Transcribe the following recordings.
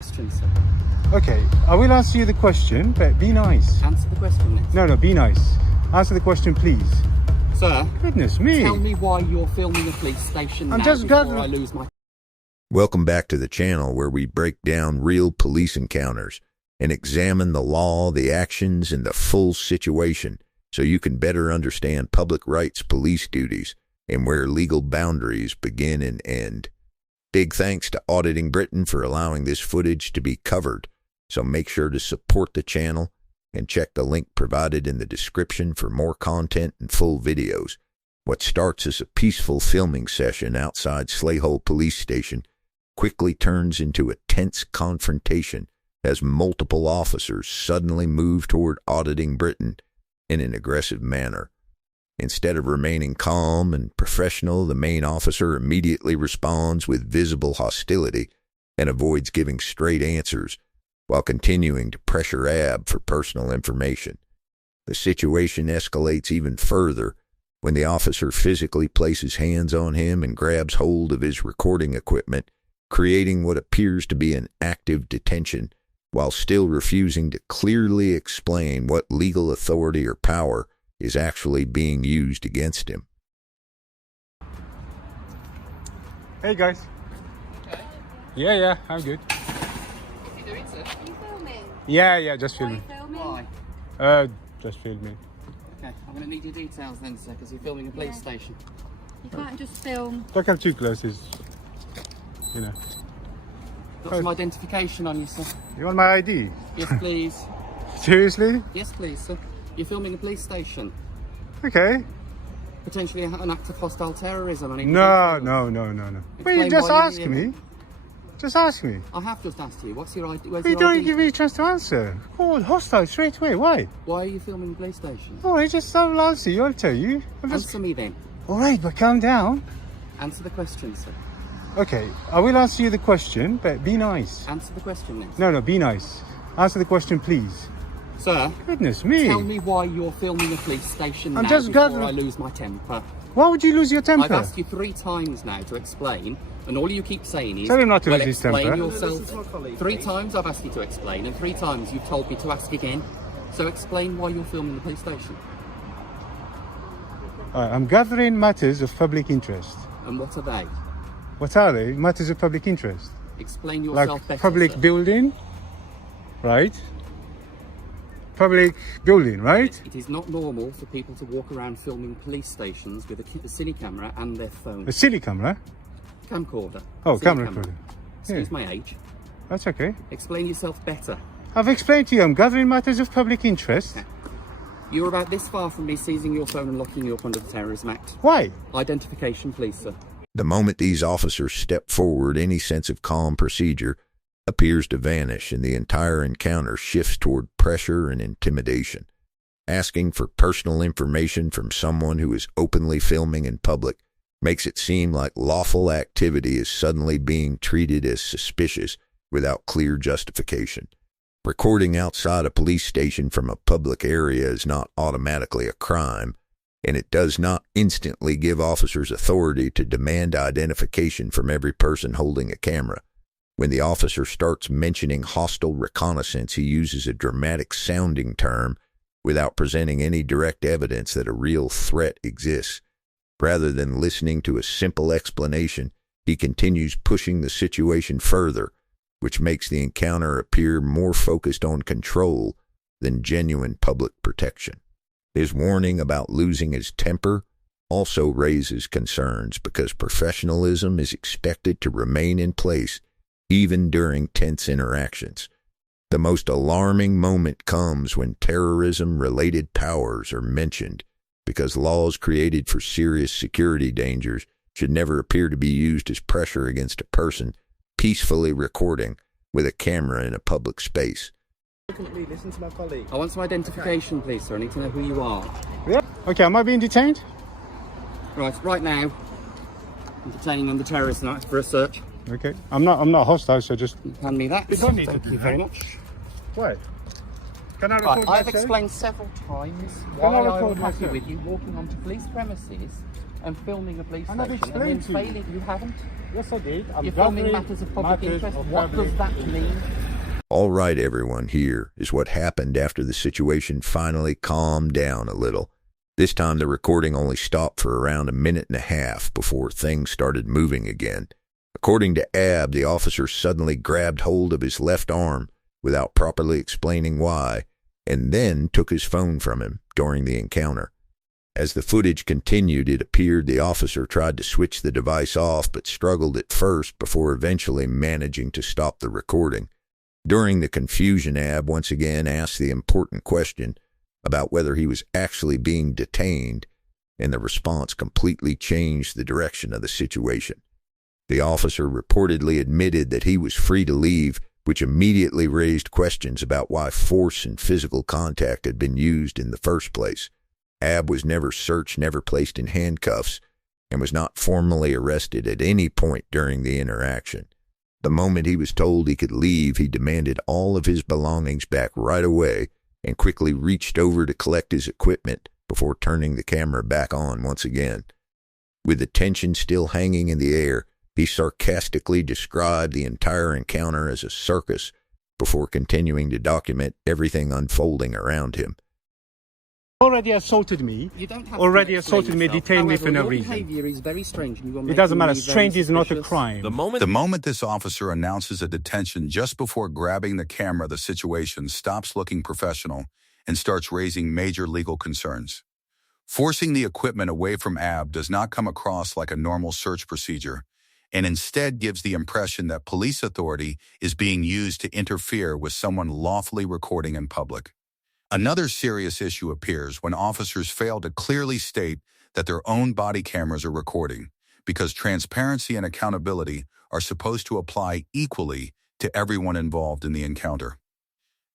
Question, sir. Okay, I will answer you the question, but be nice. Answer the question next. No, be nice. Answer the question, please. Sir, Goodness me. tell me why you're filming a police station I'm now just before gathering- I lose my... Welcome back to the channel where we break down real police encounters and examine the law, the actions, and the full situation so you can better understand public rights police duties and where legal boundaries begin and end. Big thanks to Auditing Britain for allowing this footage to be covered, so make sure to support the channel and check the link provided in the description for more content and full videos. What starts as a peaceful filming session outside Slayhole Police Station quickly turns into a tense confrontation as multiple officers suddenly move toward Auditing Britain in an aggressive manner. Instead of remaining calm and professional, the main officer immediately responds with visible hostility and avoids giving straight answers while continuing to pressure Ab for personal information. The situation escalates even further when the officer physically places hands on him and grabs hold of his recording equipment, creating what appears to be an active detention while still refusing to clearly explain what legal authority or power is actually being used against him. Hey guys. Okay. Yeah, I'm good. What are you doing, sir? Are you filming? Yeah, just Why are you filming. filming? Why? Just filming. Okay, I'm going to need your details then, sir, because you're filming a police station. You can't just film. Don't come too close, you know. Got some identification on you, sir. You want my ID? Yes, please. Seriously? Yes, please, sir. You're filming a police station. Okay. Potentially an act of hostile terrorism. I need No. your details. Well, you Explain just why you're ask here. me. Just ask me. I have just asked you. What's your ID? Where's You your don't ID? give me a chance to answer. Oh, hostile straight away. Why? Why are you filming a police station? Oh, I just don't answer you. I'll tell you. I'm just... Answer me then. All right, but calm down. Answer the question, sir. Okay, I will answer you the question, but be nice. Answer the question next. No, be nice. Answer the question, please. Sir, Goodness me. tell me why you're filming a police station I'm now just before gathering- I lose my temper. Why would you lose your temper? I've asked you 3 times now to explain, and all you keep saying is, Tell him not to well, lose his explain temper. yourself. 3 times I've asked you to explain, and 3 times you've told me to ask again. So explain why you're filming the police station. I'm gathering matters of public interest. And what are they? What are they? Matters of public interest. Explain Like yourself better, public sir. building, right? Public building, right? It is not normal for people to walk around filming police stations with a cine camera and their phone. A silly camera. Camcorder. Oh, Cine camera recorder. Excuse Yeah. my age. That's okay. Explain yourself better. I've explained to you, I'm gathering matters of public interest. You're about this far from me seizing your phone and locking you up under the Terrorism Act. Why? Identification, please, sir. The moment these officers step forward, any sense of calm procedure appears to vanish and the entire encounter shifts toward pressure and intimidation. Asking for personal information from someone who is openly filming in public makes it seem like lawful activity is suddenly being treated as suspicious without clear justification. Recording outside a police station from a public area is not automatically a crime, and it does not instantly give officers authority to demand identification from every person holding a camera. When the officer starts mentioning hostile reconnaissance, he uses a dramatic sounding term without presenting any direct evidence that a real threat exists. Rather than listening to a simple explanation, he continues pushing the situation further, which makes the encounter appear more focused on control than genuine public protection. His warning about losing his temper also raises concerns because professionalism is expected to remain in place even during tense interactions. The most alarming moment comes when terrorism-related powers are mentioned, because laws created for serious security dangers should never appear to be used as pressure against a person peacefully recording with a camera in a public space. Listen to my colleague. I want some identification, please, sir. I need to know who you are. Yeah. Okay, am I being detained? Right now, I'm detaining on the Terrorism Act for a search. Okay. I'm not hostile, so just... Hand me that. You don't need to Thank do you that. very much. Why? Can I Right, record I've myself? explained several times Can why I I record would happy myself? with you walking onto police premises and filming a police And I've station and then explained to you. failing. You haven't. Yes, I did. I'm You're filming gathering matters of public matters interest. of What does public that mean? All right, everyone, here is what happened after the situation finally calmed down a little. This time the recording only stopped for around a minute and a half before things started moving again. According to Ab, the officer suddenly grabbed hold of his left arm without properly explaining why, and then took his phone from him during the encounter. As the footage continued, it appeared the officer tried to switch the device off but struggled at first before eventually managing to stop the recording. During the confusion, Ab once again asked the important question about whether he was actually being detained, and the response completely changed the direction of the situation. The officer reportedly admitted that he was free to leave, which immediately raised questions about why force and physical contact had been used in the first place. Ab was never searched, never placed in handcuffs, and was not formally arrested at any point during the interaction. The moment he was told he could leave, he demanded all of his belongings back right away and quickly reached over to collect his equipment before turning the camera back on once again. With the tension still hanging in the air, he sarcastically described the entire encounter as a circus before continuing to document everything unfolding around him. Already assaulted me. You don't have Already to explain assaulted me, yourself. detained me However, for no your reason. behaviour is very strange. And you are It doesn't making matter. me very Strange is not a suspicious. crime. The moment this officer announces a detention just before grabbing the camera, the situation stops looking professional and starts raising major legal concerns. Forcing the equipment away from Ab does not come across like a normal search procedure, and instead gives the impression that police authority is being used to interfere with someone lawfully recording in public. Another serious issue appears when officers fail to clearly state that their own body cameras are recording, because transparency and accountability are supposed to apply equally to everyone involved in the encounter.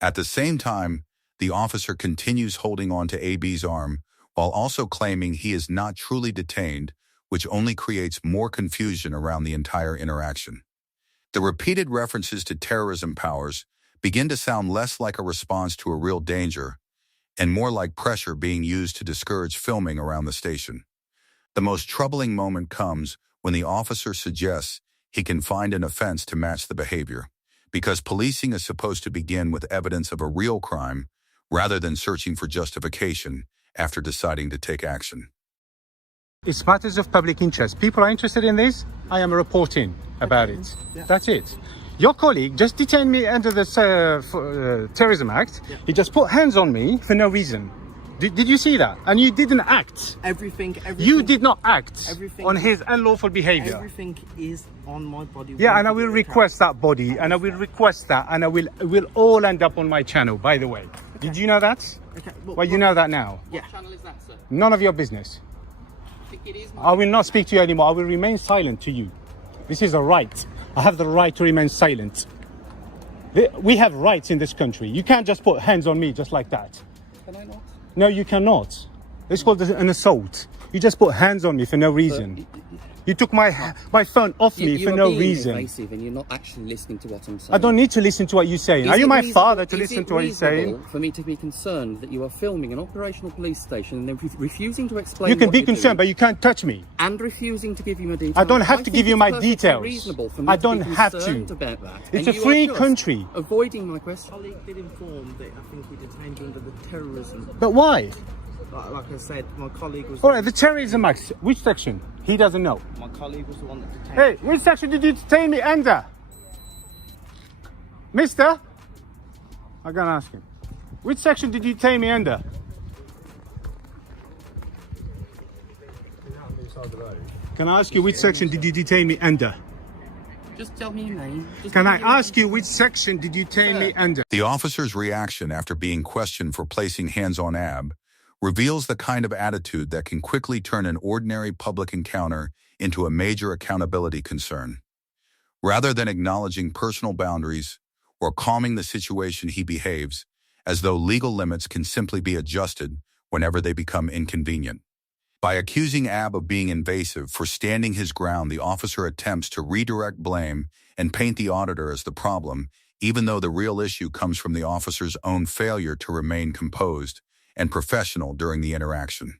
At the same time, the officer continues holding on to AB's arm while also claiming he is not truly detained, which only creates more confusion around the entire interaction. The repeated references to terrorism powers begin to sound less like a response to a real danger and more like pressure being used to discourage filming around the station. The most troubling moment comes when the officer suggests he can find an offense to match the behavior, because policing is supposed to begin with evidence of a real crime rather than searching for justification after deciding to take action. It's matters of public interest. People are interested in this. I am reporting about it. That's it. Your colleague just detained me under the Terrorism Act. He just put hands on me for no reason. Did you see that? And you didn't act. Everything. You did not act Everything- on his unlawful behavior. Everything is on my body. Yeah, and I will request that body, and I will request that, and it will all end up on my channel, by the way. Did you know that? Okay, Well, you know that now. Yeah. What channel is that, sir? None of your business. I think it is. I will not speak to you anymore. I will remain silent to you. This is a right. I have the right to remain silent. We have rights in this country. You can't just put hands on me just like that. Can I not? No, you cannot. It's called an assault. You just put hands on me for no reason. You took my phone off me for no reason. Evasive and you're not actually listening to what I'm saying. I don't need to listen to what you're saying. Are you my father to listen to what you're saying? Is it reasonable for me to be concerned that you are filming an operational police station and then refusing to explain You can what be you're concerned, doing but you can't touch me. and refusing to give you my details? I don't have to think give you it's my perfectly details. reasonable for me I to don't be have to. concerned about that. It's And a you are free just country. Avoiding my question. Colleague did inform that I think he detained you under the terrorism. But why? Like I said, my colleague was. All right, the Terrorism Act. Which section? He doesn't know. My colleague was the one that detained. Hey, which section did you detain me under? Mister? I'm gonna ask him. Which section did you detain me under? Can I ask you which section did you detain me under? Just tell me your name. Just Can tell I me your ask you which section did you detain me under? The officer's reaction after being questioned for placing hands on Ab reveals the kind of attitude that can quickly turn an ordinary public encounter into a major accountability concern. Rather than acknowledging personal boundaries or calming the situation, he behaves as though legal limits can simply be adjusted whenever they become inconvenient. By accusing Ab of being invasive for standing his ground, the officer attempts to redirect blame and paint the auditor as the problem, even though the real issue comes from the officer's own failure to remain composed and professional during the interaction.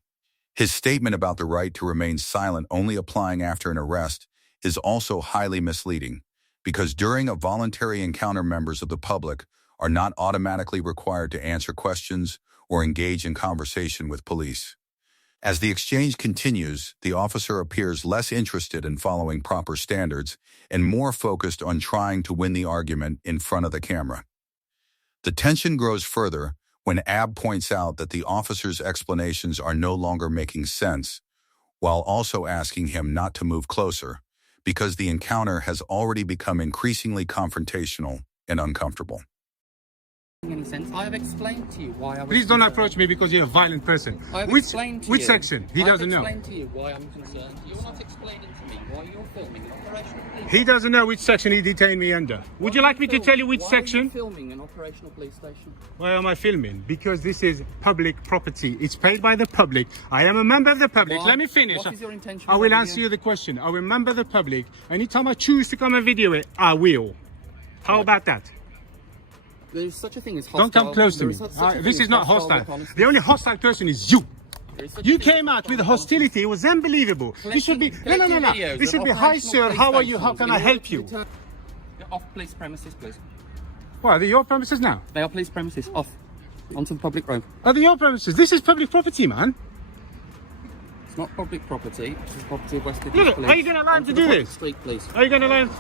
His statement about the right to remain silent only applying after an arrest is also highly misleading, because during a voluntary encounter, members of the public are not automatically required to answer questions or engage in conversation with police. As the exchange continues, the officer appears less interested in following proper standards and more focused on trying to win the argument in front of the camera. The tension grows further when Ab points out that the officer's explanations are no longer making sense, while also asking him not to move closer, because the encounter has already become increasingly confrontational and uncomfortable. Any sense? I have explained to you why I was Please don't concerned. approach me because you're a violent person. I have Which explained to which you. section? He doesn't know. I have explained to you why I'm concerned. You're not explaining to me why you're filming an operational police. He doesn't know which section he detained me under. Would you like me to tell you which Why are section? you filming an operational police station? Why am I filming? Because this is public property. It's paid by the public. I am a member of the public. Why? Let me finish. What is your intention I with will that answer video? you the question. I will remember the public. Anytime I choose to come and video it, I will. How Right. about that? There is such a thing as hostile. Don't come close to there me. is such a This thing is as not hostile. look honesty. The only hostile person is you. There is such a You thing as came out with look hostility. It was unbelievable. This should be no. Collecting videos This of should be hi operational sir. police How are you? How stations can in I order help to you? deter- Get off police premises, please. What? Are they your premises now? They are police premises. Off. Onto the public road. Are they your premises? This is public property, man. It's not public property. This is property of West Look, Midlands Police. are you gonna allow him Onto to the do public this? street, please. Are you going to learn?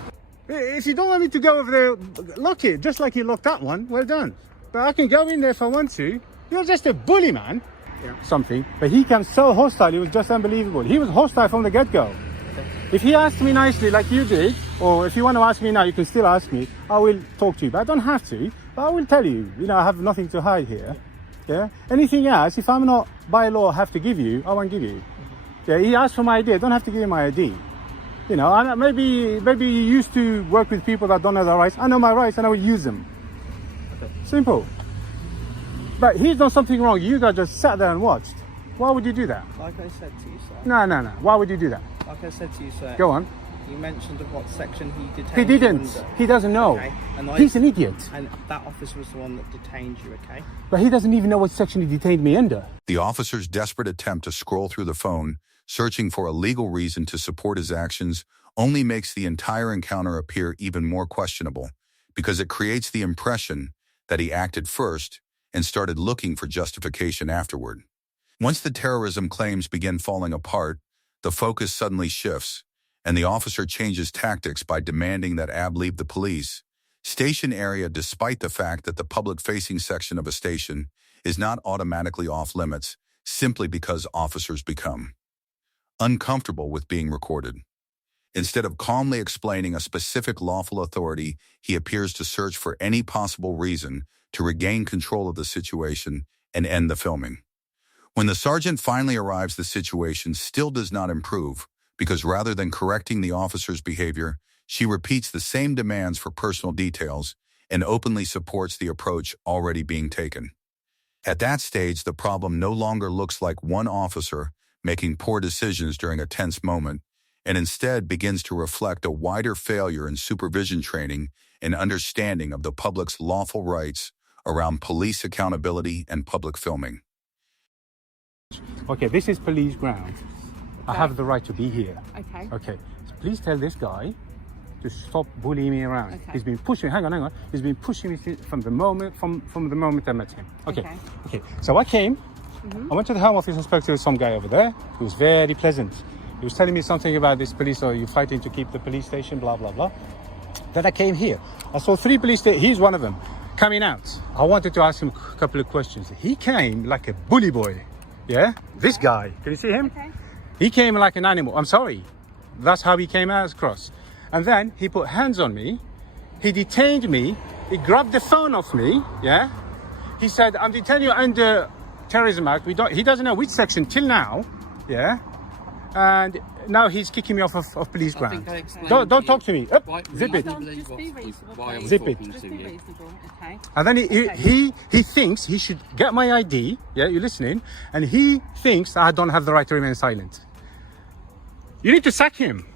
If you don't want me to go over there, lock it, just like you locked that one. Well done. But I can go in there if I want to. You're just a bully, man. Yeah. Something. But he came so hostile, it was just unbelievable. He was hostile from the get-go. If he asked me nicely like you did, or if you want to ask me now, you can still ask me. I will talk to you, but I don't have to. But I will tell you, I have nothing to hide here. Yeah. Anything else, if I'm not by law have to give you, I won't give you. Yeah. He asked for my ID. I don't have to give him my ID. Maybe you used to work with people that don't know their rights. I know my rights and I will use them. Simple. But he's done something wrong. You guys just sat there and watched. Why would you do that? Like I said to you, sir. No. Why would you do that? Like I said to you, sir. Go on. You mentioned of what section he detained He didn't. you under. He doesn't know. Okay. And He's an idiot. And that officer was the one that detained you, okay? But he doesn't even know what section he detained me under. The officer's desperate attempt to scroll through the phone, searching for a legal reason to support his actions, only makes the entire encounter appear even more questionable, because it creates the impression that he acted first and started looking for justification afterward. Once the terrorism claims begin falling apart, the focus suddenly shifts, and the officer changes tactics by demanding that Ab leave the police station area, despite the fact that the public-facing section of a station is not automatically off-limits simply because officers become uncomfortable with being recorded. Instead of calmly explaining a specific lawful authority, he appears to search for any possible reason to regain control of the situation and end the filming. When the sergeant finally arrives, the situation still does not improve, because rather than correcting the officer's behavior, she repeats the same demands for personal details and openly supports the approach already being taken. At that stage, the problem no longer looks like one officer making poor decisions during a tense moment, and instead begins to reflect a wider failure in supervision training and understanding of the public's lawful rights around police accountability and public filming. Okay, this is police ground. I have the right to be here. Okay. Okay, so please tell this guy to stop bullying me around. Okay. He's been pushing, hang on. He's been pushing me from the moment I met him. Okay. So I came, I went to the Home Office and spoke to some guy over there who was very pleasant. He was telling me something about this police, or you're fighting to keep the police station, blah, blah, blah. Then I came here. I saw 3 police stations. He's one of them coming out. I wanted to ask him a couple of questions. He came like a bully boy. Yeah? This guy. Can you see him? Okay. He came like an animal. I'm sorry. That's how he came out across. And then he put hands on me. He detained me. He grabbed the phone off me. Yeah? He said, I'm detaining you under Terrorism Act. He doesn't know which section till now. Yeah? And now he's kicking me off of police I ground. think I explained Don't to you talk to me. Up, why- zip it. reasonably Just be was reasonable, why I was please. Zip it. talking Just to be you. reasonable, okay? And then Okay. he thinks he should get my ID. Yeah, you're listening. And he thinks I don't have the right to remain silent. You need to sack him.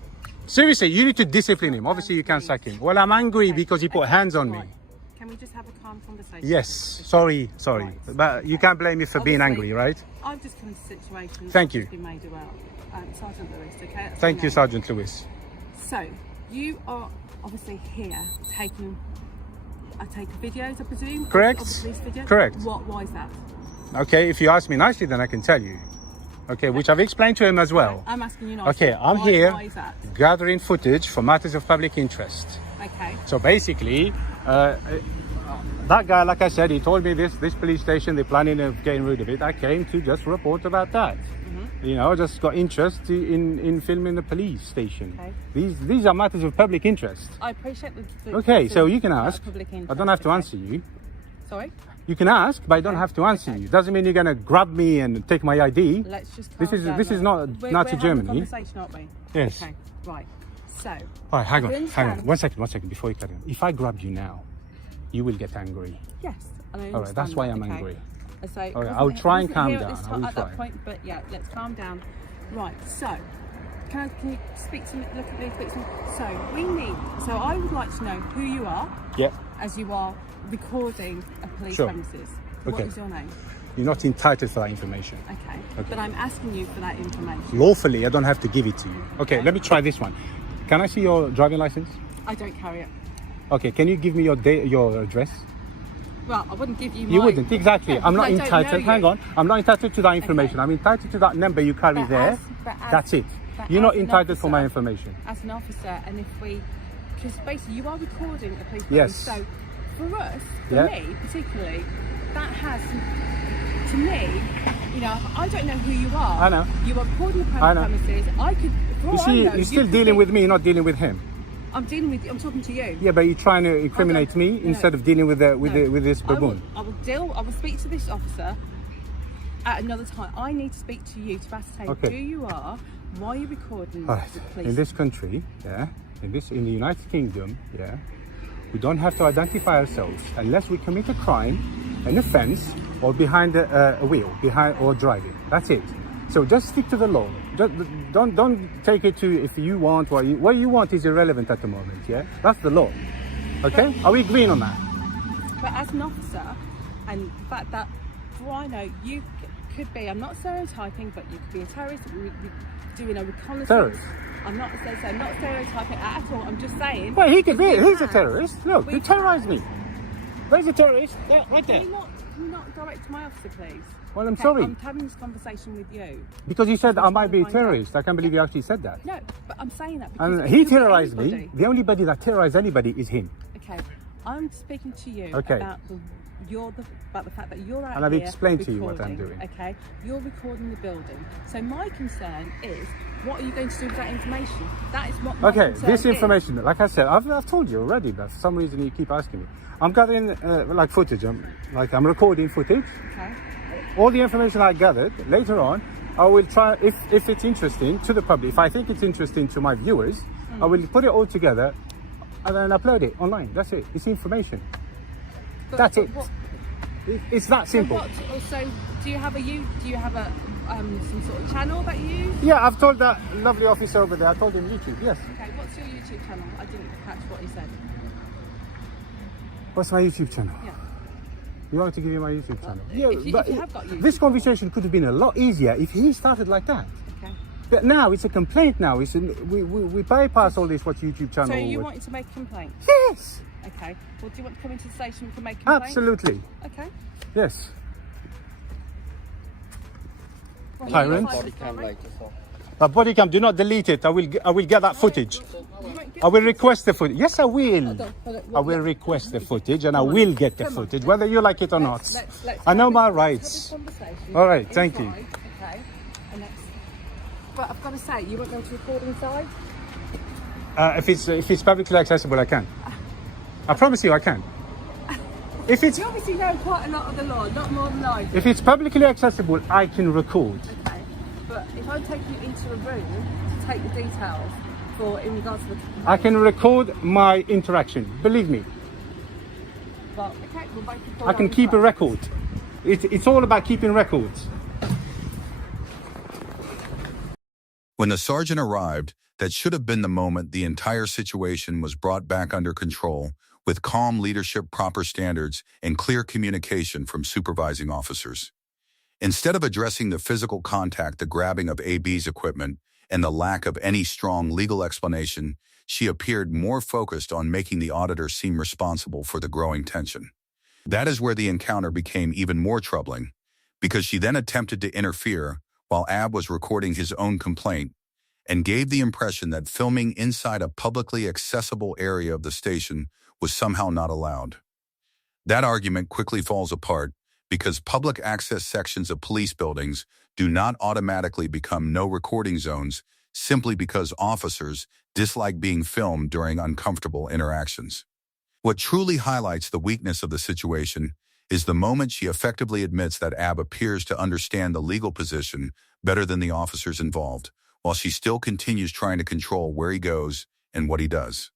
Seriously, you need to discipline him. Obviously, you can't sack him. Well, I'm angry because he put hands on me. can we just have a calm conversation? Yes, sorry. Right. But you can't blame me for being Obviously, angry, right? I've just come into situations. Thank that you. have been made aware. Sergeant Lewis, okay? That's Thank my you, name. Sergeant Lewis. So, you are obviously here taking, videos, I presume? Correct. Of the police video? Correct. Why is that? Okay, if you ask me nicely, then I can tell you. Okay, which I've explained to him as well. I'm asking you nicely. Okay, I'm Why here is that? gathering footage for matters of public interest. Okay. So basically, that guy, like I said, he told me this police station, they're planning of getting rid of it. I came to just report about that. You know, just got interest in filming the police station. Okay. These are matters of public interest. I appreciate the Okay, so you can ask. public interest, I don't have to okay. answer you. Sorry? You can ask, but I don't have to answer you. Doesn't mean you're going to grab me and take my ID. Let's just This calm is down this is now. not We're Nazi having a Germany. conversation, aren't we? Yes. Okay, right. So, All right, hang I on. understand. One second before you cut in. If I grab you now, you will get angry. yes. And I All right, that's understand why that, I'm okay. angry. So, All right, wasn't I'll here- try and wasn't calm here at down. this I time- will at that try. point, but yeah, let's calm down. Right, so, can you speak to me, look at me, speak to me? So, I would like to know who you are, Yeah. as you are recording a police Sure. premises. What Okay. is your name? You're not entitled to that information. Okay. Okay. But I'm asking you for that information. Lawfully, I don't have to give it to you. Okay, let me try this one. Can I see your driving license? I don't carry it. Okay, can you give me your address? Well, I wouldn't give you You mine. wouldn't, exactly. Yeah, I'm not because I don't entitled. know Hang you. on. I'm not entitled to that information. Okay. I'm entitled to that number you carry But there. but That's it. but You're not as an entitled for my officer- information. As an officer, and if we, because basically you are recording a police Yes. So for us, for Yeah. me particularly, that has, to me, you know, I don't know who you are. I know. You are recording the I know. premises. I could, for You all I see, know, you're still could dealing be- with me, you're not dealing with him. I'm dealing with. I'm talking to you. Yeah, but you're trying to incriminate me No. instead of dealing with No. this baboon. I will speak to this officer at another time. I need to speak to you to ascertain Okay. who you are, why you're recording All right. the police. In this country, yeah, in the United Kingdom, yeah, we don't have to identify ourselves unless we commit a crime, an offence, or behind a wheel, or driving. That's it. So just stick to the law. Don't take it to if you want what you want is irrelevant at the moment. Yeah, that's the law. Okay, are we agreeing on that? But as an officer, and the fact that, for all I know, you could be, I'm not stereotyping, but you could be a terrorist, doing a reconnaissance. Terrorist? I'm not stereotyping at all, I'm just saying. Well, he could be. we He's a have- terrorist. Look, we he terrorised me. Where's the terrorist? There, right there. Can you not direct to my officer, please? Well, I'm Okay, sorry. I'm having this conversation with you. Because he said I'm I might be a trying to find out. terrorist. I can't believe he actually said that. No, but I'm saying that because And it he could be terrorised me. anybody. The only body that terrorised anybody is him. Okay, I'm speaking to you Okay. about the fact that you're out And I've here explained to you what I'm recording, doing. Okay, you're recording the building. So my concern is, what are you going to do with that information? That is what my Okay, concern this is. information, like I said, I've told you already, but for some reason you keep asking me. I'm gathering like footage. I'm recording footage. Okay. All the information I gathered later on, I will try if it's interesting to the public. If I think it's interesting to my viewers, I will put it all together and then upload it online. That's it. It's information. But- That's but it. what- It's that simple. So do you have a some sort of channel that you use? Yeah, I've told that lovely officer over there. I told him YouTube. Yes. Okay, what's your YouTube channel? I didn't catch what he said. What's my YouTube channel? Yeah. You want me to give you my YouTube channel? if you have got YouTube. This conversation could have been a lot easier if he started like that. Okay. But now it's a complaint. Now we bypass all this. What's YouTube channel? So you wanted to make a complaint? Yes. Okay. Well, do you want to come into the station to make a complaint? Absolutely. Okay. Yes. Well, Tyrant. you'll Body find cam the later, so. Body cam. Do not delete it. I will get that footage. I will request the footage. Yes, I will. I will request the footage and I will get the footage, whether you like it or not. I know my rights. All right, thank you. Okay. And that's, but I've got to say, you won't go to record inside? If it's publicly accessible, I can. I promise you, I can. If it's You obviously know quite a lot of the law, not more than I do. if it's publicly accessible, I can record. Okay. But if I take you into a room to take the details in regards to the I can record my interaction. Believe me, well, okay, we'll both record I can on keep a the record. It's all about keeping records. When the sergeant arrived, that should have been the moment the entire situation was brought back under control, with calm leadership, proper standards, and clear communication from supervising officers. Instead of addressing the physical contact, the grabbing of AB's equipment, and the lack of any strong legal explanation, she appeared more focused on making the auditor seem responsible for the growing tension. That is where the encounter became even more troubling, because she then attempted to interfere while Ab was recording his own complaint and gave the impression that filming inside a publicly accessible area of the station was somehow not allowed. That argument quickly falls apart because public access sections of police buildings do not automatically become no recording zones simply because officers dislike being filmed during uncomfortable interactions. What truly highlights the weakness of the situation is the moment she effectively admits that Ab appears to understand the legal position better than the officers involved, while she still continues trying to control where he goes and what he does.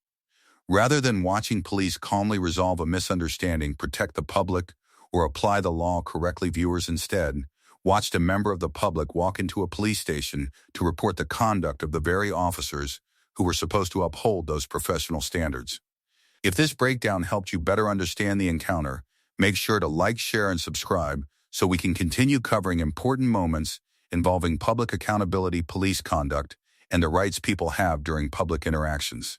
Rather than watching police calmly resolve a misunderstanding, protect the public, or apply the law correctly, viewers instead watched a member of the public walk into a police station to report the conduct of the very officers who were supposed to uphold those professional standards. If this breakdown helped you better understand the encounter, make sure to like, share, and subscribe so we can continue covering important moments involving public accountability, police conduct, and the rights people have during public interactions.